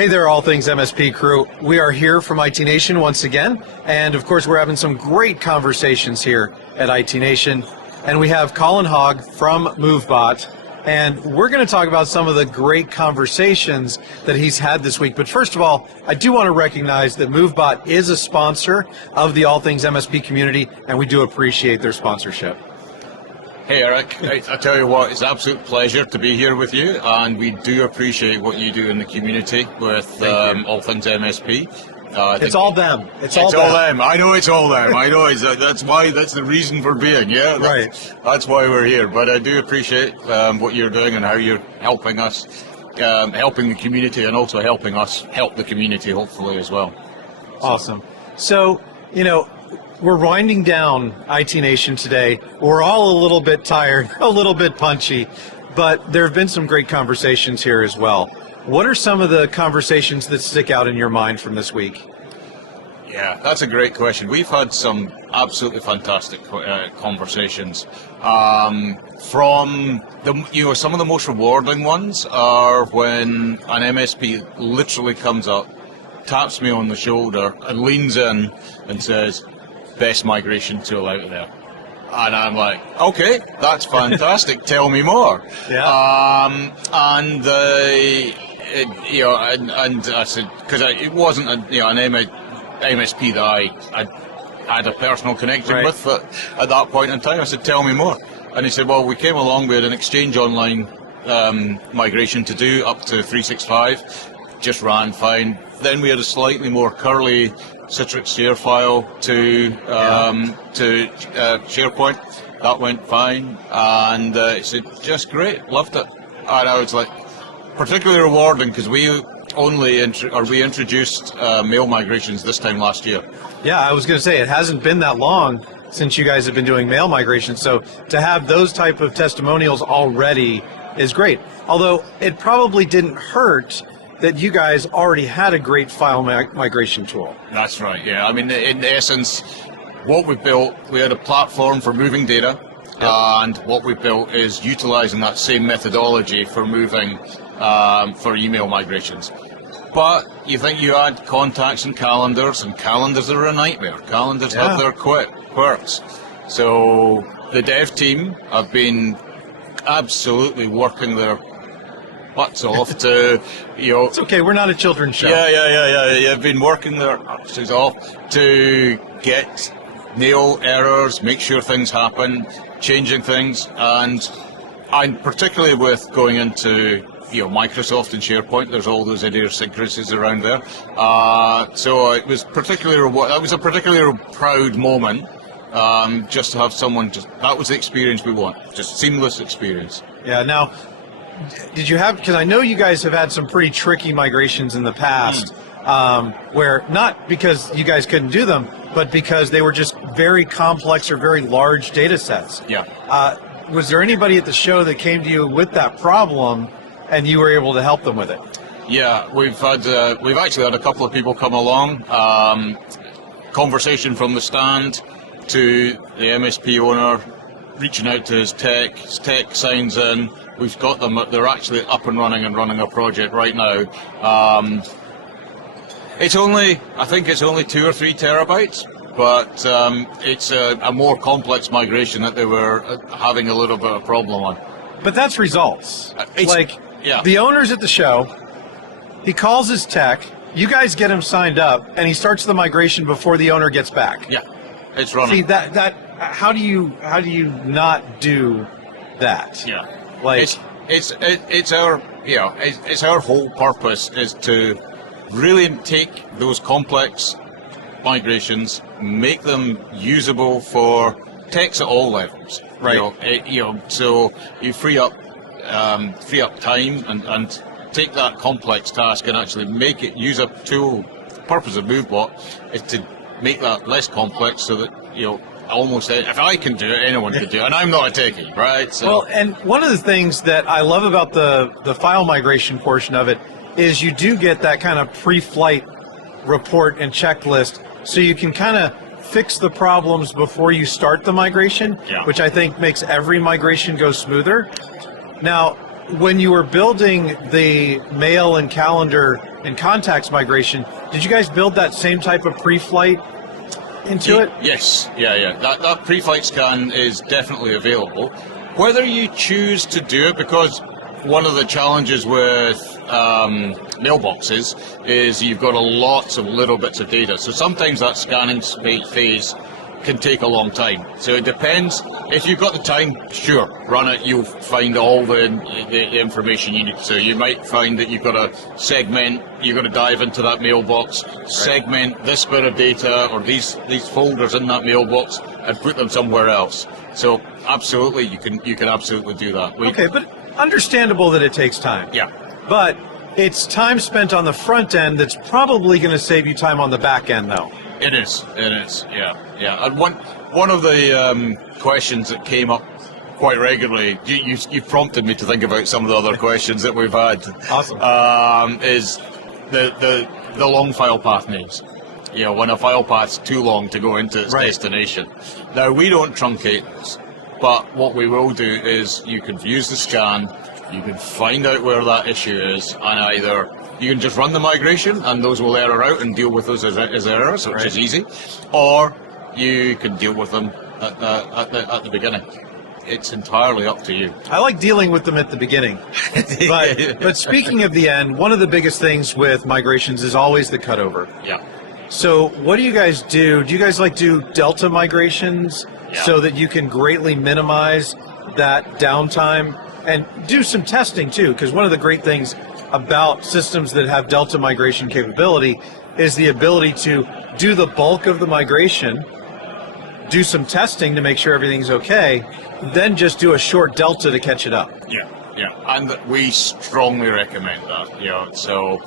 Hey there, All Things MSP crew. We are here from IT Nation once again, and of course we're having some great conversations here at IT Nation. And we have Colin Hogg from Movebot, and we're going to talk about some of the great conversations that he's had this week. But first of all, I do want to recognize that Movebot is a sponsor of the All Things MSP community, and we do appreciate their sponsorship. Hey Eric, I tell you what, it's an absolute pleasure to be here with you, and we do appreciate what you do in the community with All Things MSP. It's all them. It's all them. I know it's all them. I know that's the reason for being. Yeah, that's why we're here. But I do appreciate what you're doing and how you're helping us, helping the community, and also helping us help the community hopefully as well. Awesome. So, we're winding down IT Nation today. We're all a little bit tired, a little bit punchy, but there have been some great conversations here as well. What are some of the conversations that stick out in your mind from this week? Yeah, that's a great question. We've had some absolutely fantastic conversations. From the, some of the most rewarding ones are when an MSP literally comes up, taps me on the shoulder, and leans in and says, "Best migration tool out there." And I'm like, okay, that's fantastic. Tell me more. Yeah. And I said, because it wasn't an MSP that I had a personal connection with at that point in time. I said, tell me more. And he said, well, we came along, we had an Exchange Online migration to do up to 365, just ran fine. Then we had a slightly more curly Citrix share file to SharePoint. That went fine, and he said, just great, loved it. And I was like, particularly rewarding because we introduced mail migrations this time last year. Yeah, I was going to say, it hasn't been that long since you guys have been doing mail migrations, so to have those type of testimonials already is great. Although it probably didn't hurt that you guys already had a great file migration tool. That's right, yeah. I mean, in essence, what we built, we had a platform for moving data, and what we built is utilizing that same methodology for moving, for email migrations. But you think you add contacts and calendars are a nightmare. Calendars have their quirks. So the dev team have been absolutely working their butts off to, It's okay, we're not a children's show. Yeah. You've been working their asses off to get nail errors, make sure things happen, changing things, and particularly with going into Microsoft and SharePoint, there's all those idiosyncrasies around there. So it was that was a particularly proud moment, just to have someone that was the experience we want, just seamless experience. Yeah. Now, did you have, because I know you guys have had some pretty tricky migrations in the past, where not because you guys couldn't do them, but because they were just very complex or very large data sets. Yeah. Was there anybody at the show that came to you with that problem and you were able to help them with it? Yeah, we've actually had a couple of people come along, conversation from the stand to the MSP owner, reaching out to his tech signs in. We've got them, they're actually up and running a project right now. I think it's only 2 or 3 terabytes, but it's a more complex migration that they were having a little bit of a problem on. But that's results. The owner's at the show, he calls his tech, you guys get him signed up, and he starts the migration before the owner gets back. Yeah, it's running. See, how do you not do that? Yeah. It's our whole purpose is to really take those complex migrations, make them usable for techs at all levels. Right. So you free up time and take that complex task and actually make it use a tool. The purpose of Movebot is to make that less complex so that almost if I can do it, anyone can do it, and I'm not a techie, right? So. Well, and one of the things that I love about the file migration portion of it is you do get that kind of pre-flight report and checklist, so you can kind of fix the problems before you start the migration, which I think makes every migration go smoother. Now, when you were building the mail and calendar and contacts migration, did you guys build that same type of pre-flight into it? Yes, yeah. That pre-flight scan is definitely available. Whether you choose to do it, because one of the challenges with mailboxes is you've got lots of little bits of data. So sometimes that scanning phase can take a long time. So it depends. If you've got the time, sure, run it. You'll find all the information you need. So you might find that you've got to segment, you've got to dive into that mailbox, segment this bit of data or these folders in that mailbox and put them somewhere else. So absolutely, you can absolutely do that. Okay, but understandable that it takes time. Yeah. But it's time spent on the front end that's probably going to save you time on the back end, though. It is, yeah. And one of the questions that came up quite regularly, you prompted me to think about some of the other questions that we've had. Awesome. Is the long file path names. You know, when a file path's too long to go into its destination. Now, we don't truncate this, but what we will do is you can use the scan, you can find out where that issue is, and either you can just run the migration and those will error out and deal with those as errors, which is easy, or you can deal with them at the beginning. It's entirely up to you. I like dealing with them at the beginning. But speaking of the end, one of the biggest things with migrations is always the cutover. Yeah. So what do you guys do? Do you guys do delta migrations so that you can greatly minimize that downtime and do some testing too? Because one of the great things about systems that have delta migration capability is the ability to do the bulk of the migration, do some testing to make sure everything's okay, then just do a short delta to catch it up. Yeah, and we strongly recommend that. So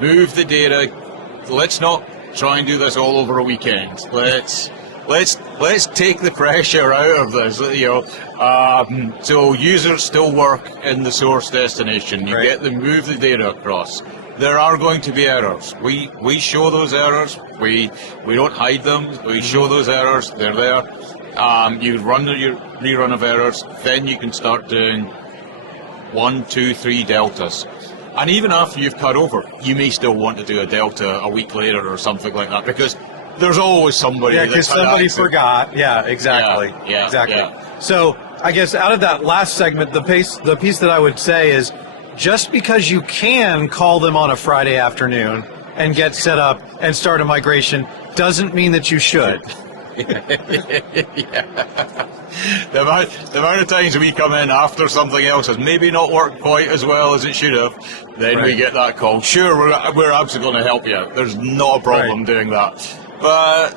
move the data. Let's not try and do this all over a weekend. Let's take the pressure out of this. So users still work in the source destination. You get them move the data across. There are going to be errors. We show those errors. We don't hide them. We show those errors. They're there. You run your rerun of errors. Then you can start doing 1, 2, 3 deltas. And even after you've cut over, you may still want to do a delta a week later or something like that, because there's always somebody. Yeah, because somebody forgot. Yeah, exactly. Yeah, exactly. Yeah. So I guess out of that last segment, the piece that I would say is, just because you can call them on a Friday afternoon and get set up and start a migration doesn't mean that you should. The amount of times we come in after something else has maybe not worked quite as well as it should have, then we get that call. Sure, we're absolutely going to help you out. There's not a problem doing that. But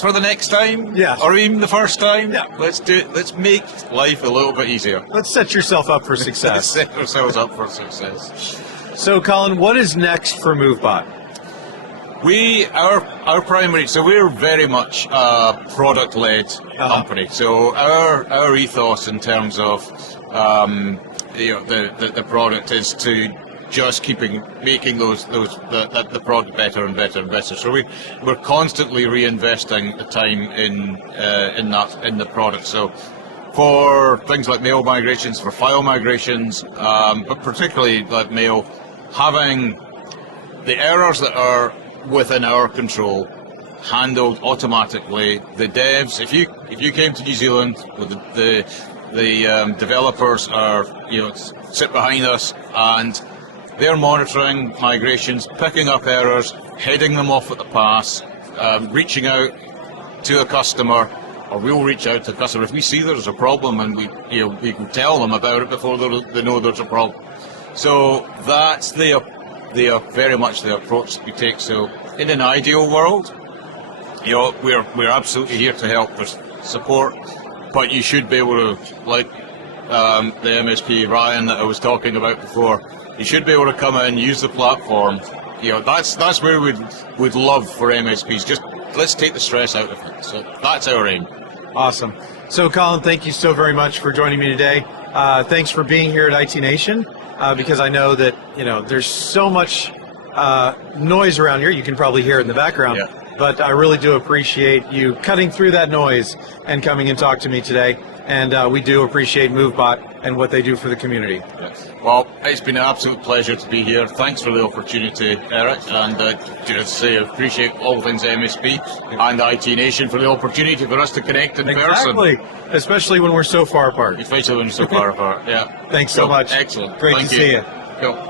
for the next time, or even the first time, let's do it. Let's make life a little bit easier. Let's set yourself up for success. Let's set ourselves up for success. So, Colin, what is next for Movebot? Our primary, so we're very much a product-led company. So our ethos in terms of the product is to just making the product better and better and better. So we're constantly reinvesting the time in the product. So for things like mail migrations, for file migrations, but particularly like mail, having the errors that are within our control handled automatically. The devs, if you came to New Zealand, with the developers are sit behind us and they're monitoring migrations, picking up errors, heading them off at the pass, reaching out to a customer, or we'll reach out to a customer if we see there's a problem, and we can tell them about it before they know there's a problem. So that's very much the approach that we take. So in an ideal world, we're absolutely here to help with support, but you should be able to, like the MSP Ryan that I was talking about before, you should be able to come in, use the platform. That's where we'd love for MSPs. Just let's take the stress out of it. So that's our aim. Awesome. So Colin, thank you so very much for joining me today. Thanks for being here at IT Nation, because I know that there's so much noise around here. You can probably hear it in the background. Yeah. But I really do appreciate you cutting through that noise and coming and talk to me today. and we do appreciate Movebot and what they do for the community. Yes. Well, it's been an absolute pleasure to be here. Thanks for the opportunity, Eric, and just say I appreciate all things MSP and IT Nation for the opportunity for us to connect in person. Exactly, especially when we're so far apart. Especially when we're so far apart, yeah. Thanks so much. Excellent. Great Thank to you. see you. Cool.